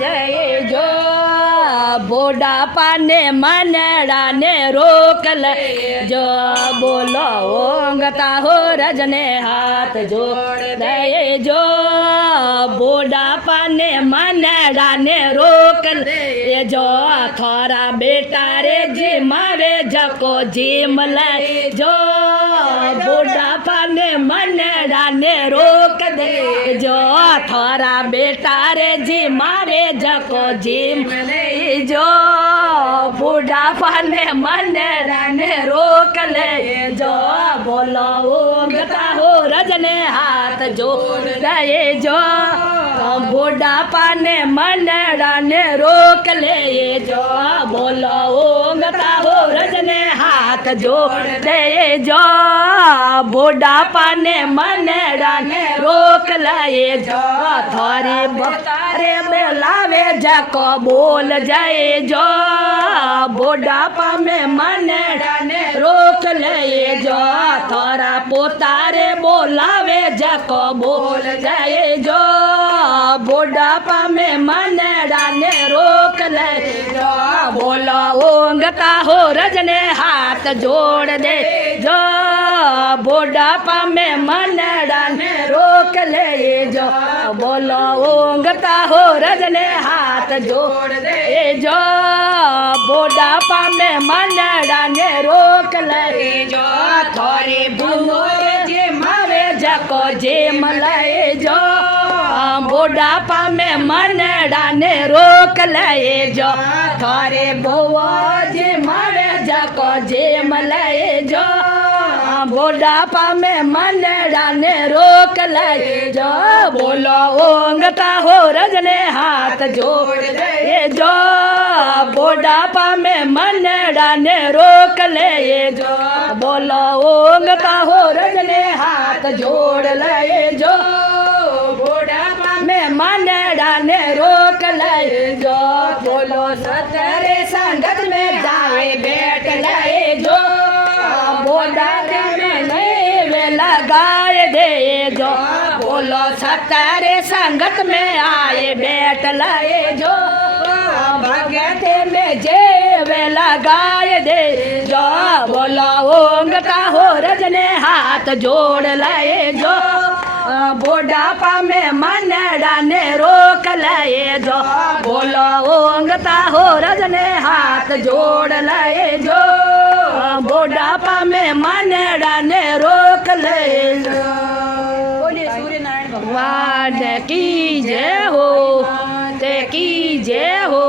જય જો बुढ़ापा ने मनड़ा ने रोक ले जो बोलो ओंगता हो रजने हाथ जोड़ दे जो बुढ़ापा ने मनड़ा ने रोक ले जो थोड़ा बेटा रे जी मारे जको जिम ले जो बुढ़ापा ने मनड़ा ने रोक दे जो थोड़ा बेटा रे जी मारे जको जिम ले जो बुढ़ापा ने मनड़ा ने रोक ले जो बोलो ओंगता हो रजने हाथ जोड़ दे जो बुढ़ापा ने मनड़ा ने रोक ले जो बोलो ओंगता हो रजने हाथ जोड़ दे जो बुढ़ापा ने मनड़ा ने रोक ले जो थोड़ी बतारे में लावे जको बोल जाए जो बुढ़ापा में मनड़ा ने रोक ले जो थोड़ा पोतारे बोलावे जको बोल जाए जो बुढ़ापा में मनड़ा ने रोक ले जो बोलो ओंगता हो रजने हाथ जोड़ दे जो बुढ़ापा में मनड़ा ने रोक ले जो बोलो ओंगता हो रजने हाथ जोड़ दे जो बुढ़ापा में मनड़ा ने रोक ले जो थोड़ी बुरे जे मारे जको जे मलाए जो बुढ़ापा में मनड़ा ने रोक ले जो थोड़े बुआ जे मारे जको जे मलाए जो बुढ़ापा में मनड़ा ने रोक ले जो बोलो ओंगता हो रजने हाथ जोड़ दे जो बुढ़ापा में मनड़ा ने रोक ले जो बोलो ओंगता हो रजने हाथ जोड़ ले जो बुढ़ापा में मनड़ा ने रोक ले जो बोलो सतरे संगत में जाए बैठ ले जो बुढ़ापा में नहीं वे लगाए दे जो बोलो सतरे संगत में आए बैठ लाए जो भगते में जे वे लगाए दे जो बोलो ओंगता हो रजने हाथ जोड़ लाए जो बुढ़ापा में मनड़ा ने रोक लाए जो बोलो ओंगता हो रजने हाथ जोड़ लाए जो बुढ़ापा में मनड़ा ने रोक ले जो सूर्य नारायण भगवान की जय हो ते की जय हो।